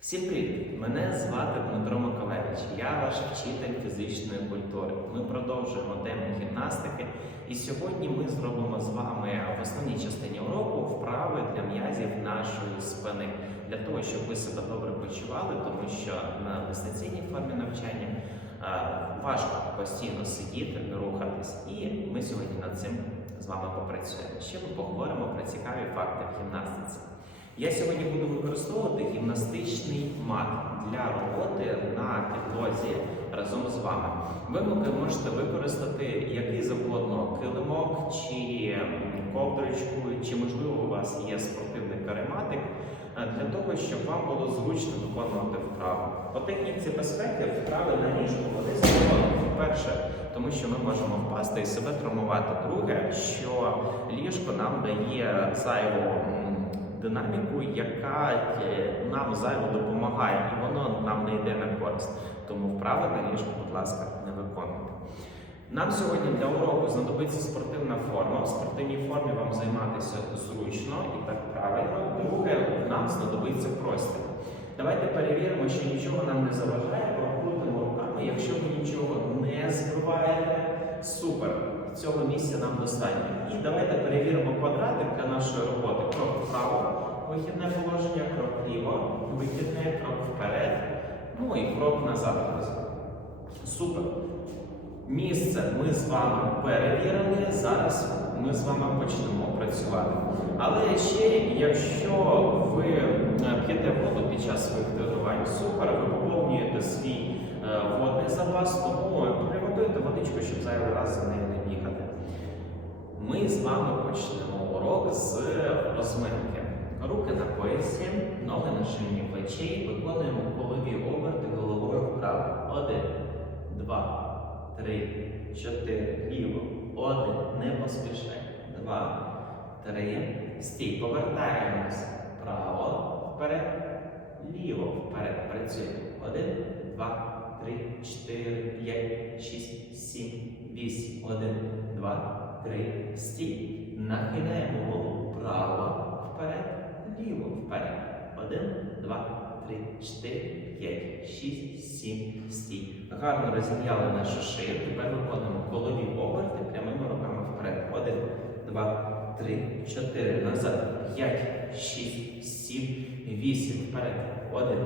Всім привіт! Мене звати Дмитро Миколаївич. Я ваш вчитель фізичної культури. Ми продовжуємо тему гімнастики, і сьогодні ми зробимо з вами в основній частині уроку вправи для м'язів нашої спини для того, щоб ви себе добре почували, тому що на дистанційній формі навчання важко постійно сидіти, рухатись. І ми сьогодні над цим з вами попрацюємо. Ще ми поговоримо про цікаві факти в гімнастиці. Я сьогодні буду використовувати гімнастичний мат для роботи на підлозі разом з вами. Ви можете використати який завгодно килимок чи ковдрочку, чи можливо у вас є спортивний карематик е, для того, щоб вам було зручно виконувати вправу. По техніці безпеки вправи на ліжку вони спробують. Перше, тому що ми можемо впасти і себе травмувати. Друге, що ліжко нам дає зайву динаміку, яка е, нам зайво допомагає, і воно нам не йде на користь. Тому вправи на ліжку, будь ласка, не виконуйте. Нам сьогодні для уроку знадобиться спортивна форма. В спортивній формі вам займатися зручно і так правильно. Друге, нам знадобиться простір. Давайте перевіримо, що нічого нам не заважає, прокрутимо руками. Якщо ви нічого не збиваєте, супер. Цього місця нам достатньо. І давайте перевіримо квадратик для нашої роботи. Крок вправо, вихідне положення, крок вліво, вихідне, крок вперед, ну і крок назад. Супер. Місце ми з вами перевірили. Зараз ми з вами почнемо працювати. Але ще, якщо ви е, п'єте воду під час своїх тренувань, супер, ви поповнюєте свій е, водний запас, тому приготуйте водичку, щоб зайвий раз за нею. Ми з вами почнемо урок з розминки. Руки на поясі, ноги на ширині плечей, виконуємо колові оберти головою вправо. Один, два, три, чотири, ліво. Один, не поспішай. Два, три, стій. Повертаємось. Право, вперед, ліво, вперед. Працюємо. Один, два, три, чотири, п'ять, шість, сім, вісім. Один, два, три, стій. Нахиляємо голову вправо, вперед, ліво, вперед. Один, два, три, чотири, п'ять, шість, сім, стій. Гарно розім'яли нашу шию. Тепер виконуємо колові оберти прямими руками вперед. Один, два, три, чотири. Назад. П'ять, шість, сім, вісім. Вперед. Один,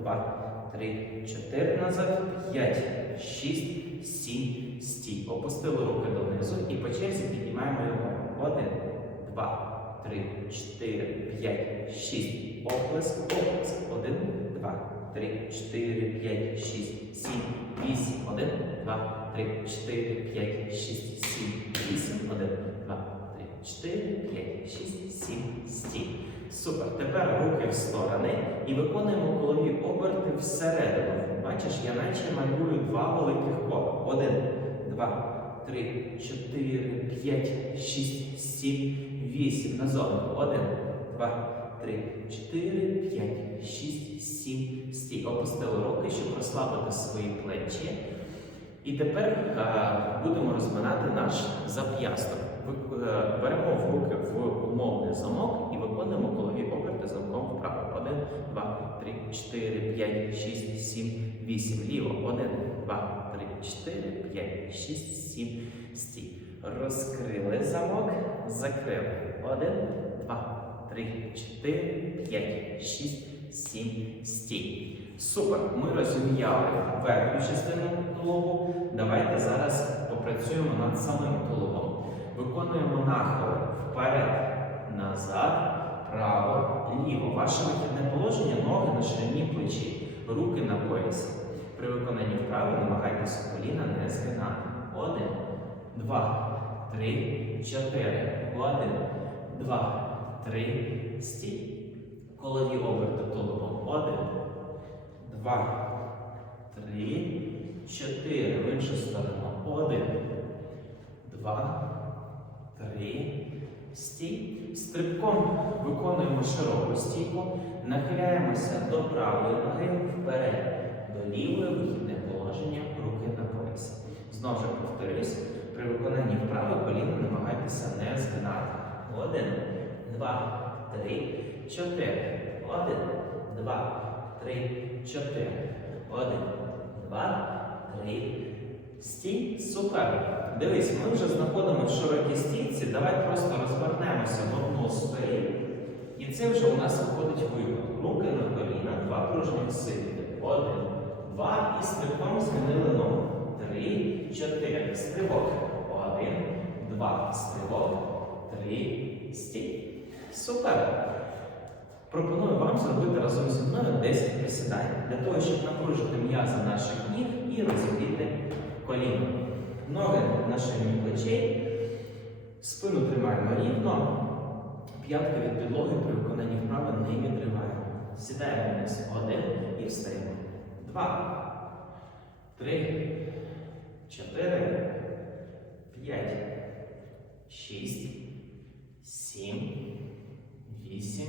два, три, чотири. Назад. П'ять, шість, сім, стій. Опустили руки донизу і по черзі піднімаємо його. Один, два, три, чотири, п'ять, шість. Оплеск, оплеск. Один, два, три, чотири, п'ять, шість, сім, вісім. Один, два, три, чотири, п'ять, шість, сім, вісім. Один, два, три, чотири, п'ять, шість, сім, стій. Супер. Тепер руки в сторони і виконуємо колові оберти всередину. Бачиш, я наче малюю два великих кола. Один, два, три, чотири, п'ять, шість, сім, вісім. Назовні. Один, два, три, чотири, п'ять, шість, сім, стій. Опустили руки, щоб розслабити свої плечі. І тепер е, будемо розминати наш зап'ясток. Е, Беремо в руки в умовний замок і виконуємо колові оберти замком вправо. Один, два, три, чотири, п'ять, шість, сім, вісім. Ліво. Один, два, три, чотири, п'ять, шість, сім, стій. Розкрили замок, закрили. Один, два, три, чотири, п'ять, шість, сім, стій. Супер. Ми розім'яли верхню частину тулубу. Давайте зараз попрацюємо над самим тулубом. Виконуємо нахили вперед, назад, право, ліво. Ваше вихідне положення ноги на ширині плечі, руки на поясі. При виконанні вправи намагайтеся коліна не згинати. Один, два, три, чотири. Один, два, три, стій. Колові оберти тулубом. Один, два, три, чотири. В іншу сторону. Один, два, три. Стій. Стрибком виконуємо широку стійку. Нахиляємося до правої ноги вперед, до лівої вихідне положення, руки на поясі. Знову ж повторюсь, при виконанні вправи коліна намагайтеся не згинати. Один, два, три, чотири. Один, два, три, чотири. Один, два, три. Стій. Супер. Дивись, ми вже знаходимося в широкій стійці. Давай просто розвернемося в одну з сторін. І це вже у нас виходить випад. Руки на коліна, два пружних сидіти. Один, два. І стрибком змінили ногу. Три, чотири. Стрибок. Один, два. Стрибок. Три. Стій. Супер. Пропоную вам зробити разом зі мною 10 присідань для того, щоб напружити м'язи наших ніг і розігріти коліна. Ноги на ширині плечей, спину тримаємо рівно, п'ятки від підлоги при виконанні вправи не відриваємо. Сідаємо вниз. Один і встаємо. Два, три, чотири, п'ять, шість, сім, вісім.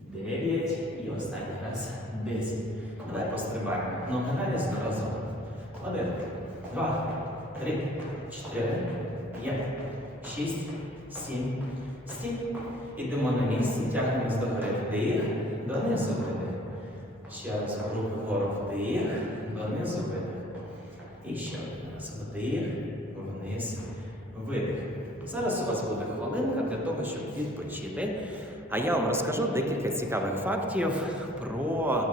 Дев'ять і останній раз десять. Давай пострибаємо. Ноги навісно разом. Один, два, три, чотири, п'ять, шість, сім, стій. Ідемо на місці, тягнемось до гори. Вдих, донизу видих. Ще раз руки вгору вдих, донизу видих. І ще раз вдих, вниз, видих. Зараз у вас буде хвилинка для того, щоб відпочити. А я вам розкажу декілька цікавих фактів про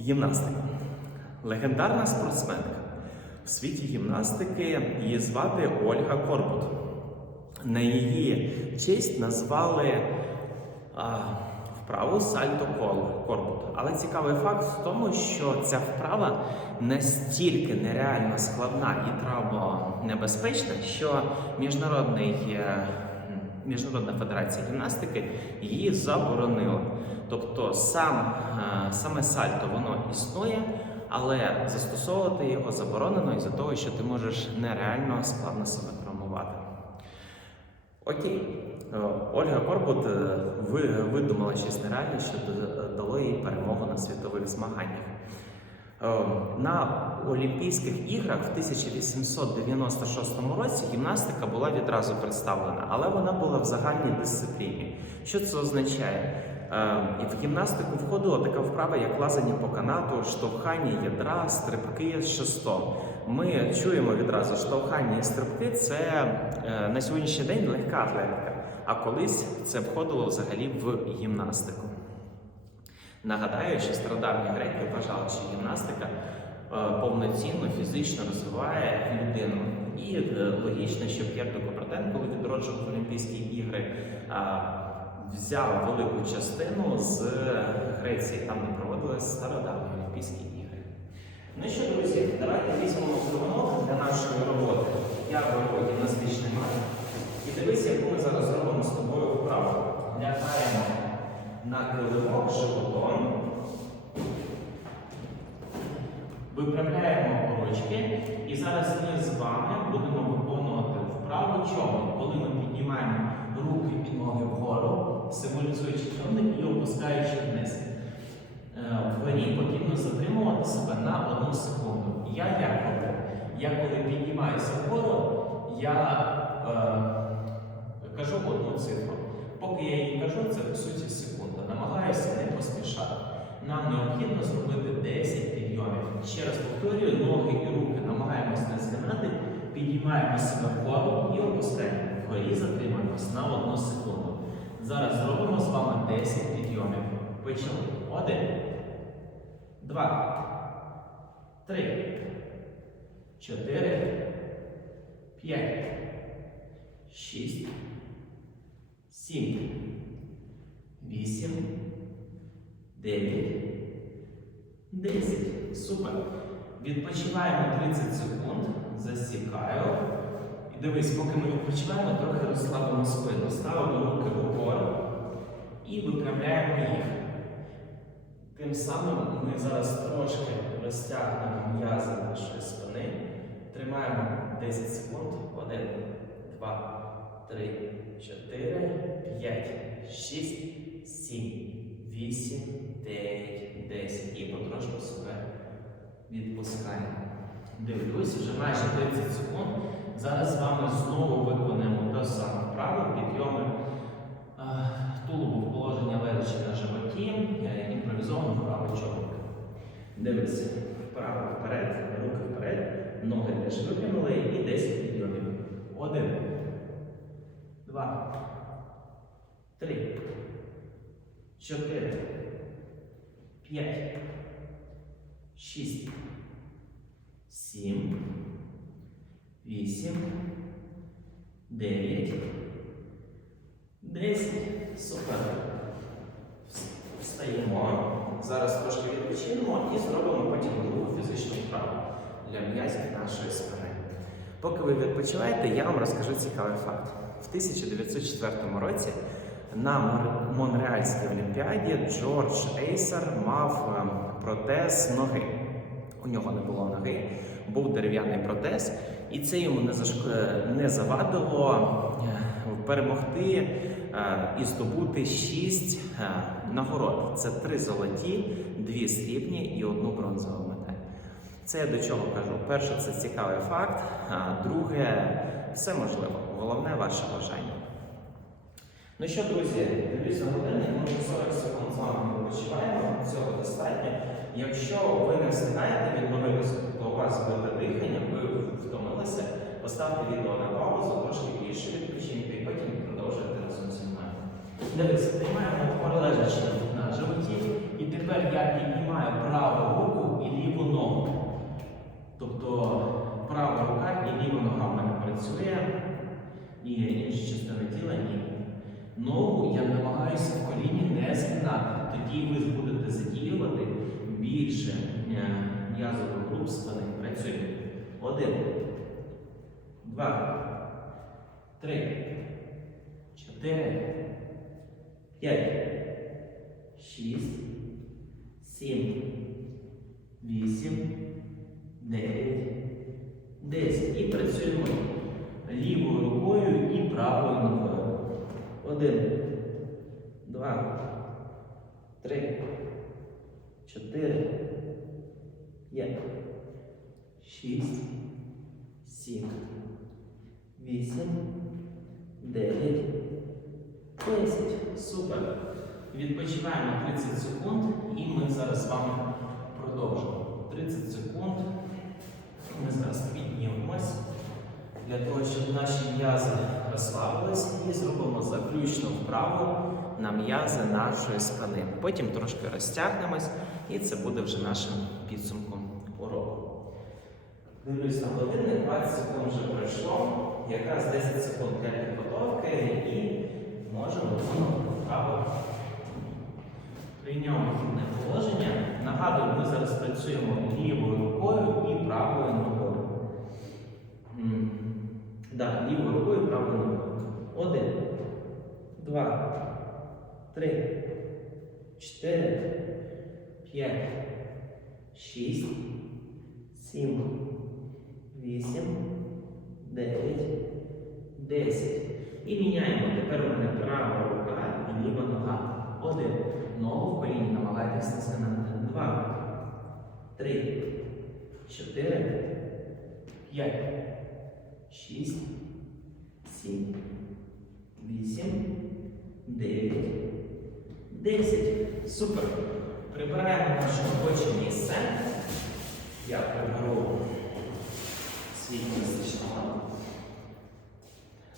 гімнастику. Легендарна спортсменка в світі гімнастики її звати Ольга Корбут. На її честь назвали а, вправу сальто кол- корбут. Але цікавий факт в тому, що ця вправа настільки нереально складна і травмонебезпечна, що міжнародний. е, Міжнародна федерація гімнастики її заборонила. Тобто сам, е, саме сальто воно існує, але застосовувати його заборонено із-за того, що ти можеш нереально складно себе. Окей, Е, Ольга Корбут е, видумала щось нереальне, що дало їй перемогу на світових змаганнях. Е, На Олімпійських іграх в 1896 році гімнастика була відразу представлена, але вона була в загальній дисципліні. Що це означає? В гімнастику входила така вправа, як лазання по канату, штовхання ядра, стрибки з шестом. Ми чуємо відразу, штовхання і стрибки це е, на сьогоднішній день легка атлетика, а колись це входило взагалі в гімнастику. Нагадаю, що стародавні греки вважали, що гімнастика е, повноцінно фізично розвиває людину. І е, логічно, що П'єр де Копертен, коли відроджував Олімпійські ігри, взяв велику частину з Греції, там де проводились стародавні Олімпійські ігри. Ну що, друзі, давайте візьмемо килимок для нашої роботи. Я беру гімнастичний мат. І дивись, яку ми зараз зробимо з тобою вправу. Лягаємо на килимок животом. Виправляємо ручки. І зараз ми з вами будемо виконувати вправу чому, коли ми піднімаємо руки і ноги вгору, символізуючи човник і опускаючи вниз. Е, Вгорі потрібно затримувати себе на одну секунду. Я як роблю? Я коли піднімаюся вгору, я е, кажу одну цифру. Поки я її кажу, це по суті секунда. Намагаюся не поспішати. Нам необхідно зробити 10 підйомів. Ще раз повторюю, ноги і руки намагаємось не згинати, піднімаємо себе вгору і опускаємо. Вгорі затримуємось на одну секунду. Зараз зробимо з вами 10 підйомів. Почали. Один, два, три, чотири, п'ять, шість, сім, вісім, дев'ять, десять. Супер. Відпочиваємо 30 секунд. Засікаю. І дивись, поки ми відпочиваємо, трохи розслабимо спину. Ставимо руки вгору і виправляємо їх. Тим самим ми зараз трошки розтягнемо м'язи нашої спини. Тримаємо 10 секунд. 1, 2, 3, 4, 5, 6, 7, 8, 9, 10. І потрошку себе відпускаємо. Дивлюсь, вже майже 30 секунд. Зараз з вами знову виконаємо те саме вправо, підйоми е, тулубу в положення лежачи на животі, е, імпровізовано Знову вправо чоловік. Дивись, вправо вперед, руки вперед, ноги теж випрямили і 10 підйомів. Один. Два. Три. Чотири. П'ять. Шість. Сім. Вісім. Дев'ять. Десять. Супер. Встаємо. Зараз трошки відпочинемо і зробимо потім другу фізичну вправу для м'язів нашої спини. Поки ви відпочиваєте, я вам розкажу цікавий факт. В 1904 році на Монреальській олімпіаді Джордж Ейсер мав ем, протез ноги. У нього не було ноги, був дерев'яний протез, і це йому не, зашк... не завадило е, перемогти е, і здобути шість е, нагород. Це три золоті, дві срібні і одну бронзову медаль. Це я до чого кажу? Перше, це цікавий факт. А друге, все можливо. Головне ваше бажання. Ну що, друзі, на годинник, ми вже 40 секунд з вами відпочиваємо, цього достатньо. Якщо ви не встигаєте відновитися, то у вас буде дихання, ви втомилися, поставте відео на паузу, трошки більше відпочиньте і потім продовжуйте разом. Дивись, тримаємо полежачи на животі, і тепер я піднімаю праву руку і ліву ногу. Тобто права рука і ліва нога в мене працює, і інші частини тіла ні. Ногу я намагаюся в коліні не згинати. Тоді ви будете задіювати більше е, м'язових груп спини. Працюємо. Один, два, три, чотири, п'ять, шість, сім, вісім, дев'ять, десять. І працюємо лівою рукою і правою ногою. Один, два, три, чотири, п'ять, шість, сім, вісім, дев'ять, десять. Супер. Відпочиваємо 30 секунд і ми зараз з вами продовжимо. 30 секунд. Ми зараз піднімемось для того, щоб наші м'язи розслабились і зробимо заключну вправу на м'язи нашої спини. Потім трошки розтягнемось, і це буде вже нашим підсумком уроку. Дивлюсь на годинник, 20 секунд вже пройшло, якраз 10 секунд для підготовки і можемо виконувати вправу. Прийняв вихідне положення. Нагадую, ми зараз працюємо лівою рукою і правою ногою. Да, лівою рукою, правою ногою. Один, два, три, чотири, п'ять, шість, сім, вісім, дев'ять, десять. І міняємо. Тепер у мене права рука і ліва нога. Один. Ногу в коліні намагайтесь згинати. Два, три, чотири, п'ять, шість, сім, вісім, дев'ять, десять. Супер. Прибираємо наше робоче місце. Я приберу свій містичний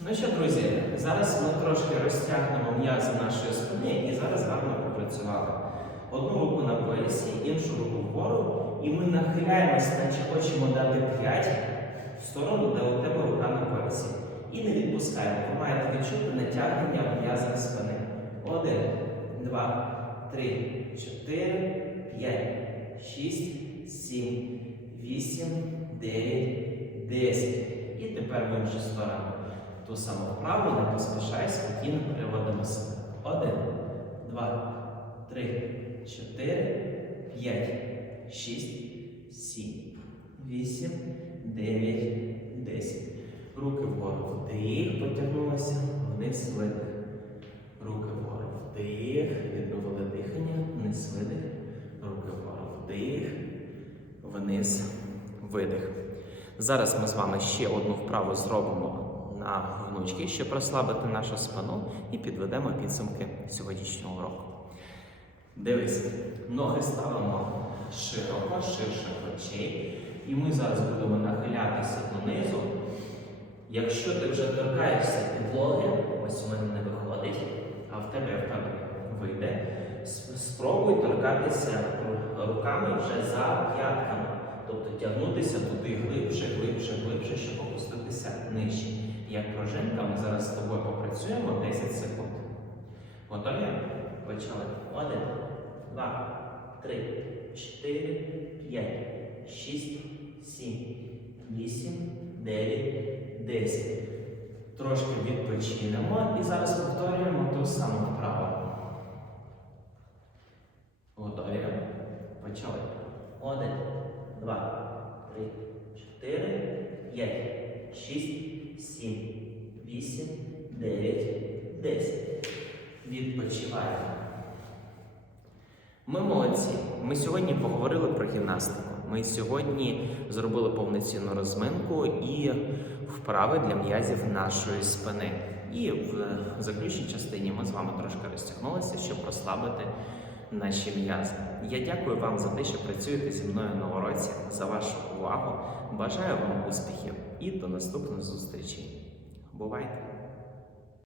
Ну що, друзі, зараз ми трошки розтягнемо м'язи нашої спини і зараз гарно попрацювали. Одну руку на поясі, іншу руку вгору, і ми нахиляємось, наче хочемо дати 5 в сторону, де у тебе рука на поясі. І не відпускаємо. Ви маєте відчути натягнення м'язах спини. Один, два, три, чотири, п'ять, шість, сім, вісім, дев'ять, десять. І тепер в іншу сторону. Ту саму вправу не поспішай, спокійно переводимо себе. Один, два, три, чотири, п'ять, шість, сім, вісім, дев'ять, десять. Руки вгору вдих, потягнулися, вниз видих. Руки вгору вдих, відновили дихання, вниз видих. Руки вгору вдих, вниз видих. Зараз ми з вами ще одну вправу зробимо на гнучки, щоб розслабити нашу спину і підведемо підсумки сьогоднішнього уроку. Дивись, ноги ставимо широко, ширше плечей. І ми зараз будемо нахилятися донизу. Якщо ти вже торкаєшся підлоги, ось у мене не виходить, а в тебе в тебе вийде. Спробуй торкатися руками вже за п'ятками. Тобто тягнутися туди глибше, глибше, глибше, щоб опуститися нижче. Як пружинка, ми зараз з тобою попрацюємо 10 секунд. Готові? Почали. Один, два, три, чотири, п'ять, шість, сім, вісім, дев'ять, десять. Трошки відпочинемо і зараз повторюємо ту саму вправу. Готові? Почали. Один, два, три, чотири, п'ять, 8, 9, 10. Відпочиваємо. Ми молодці. Ми сьогодні поговорили про гімнастику. Ми сьогодні зробили повноцінну розминку і вправи для м'язів нашої спини. І в заключній частині ми з вами трошки розтягнулися, щоб розслабити наші м'язи. Я дякую вам за те, що працюєте зі мною на уроці, за вашу увагу. Бажаю вам успіхів і до наступних зустрічей. Бувайте!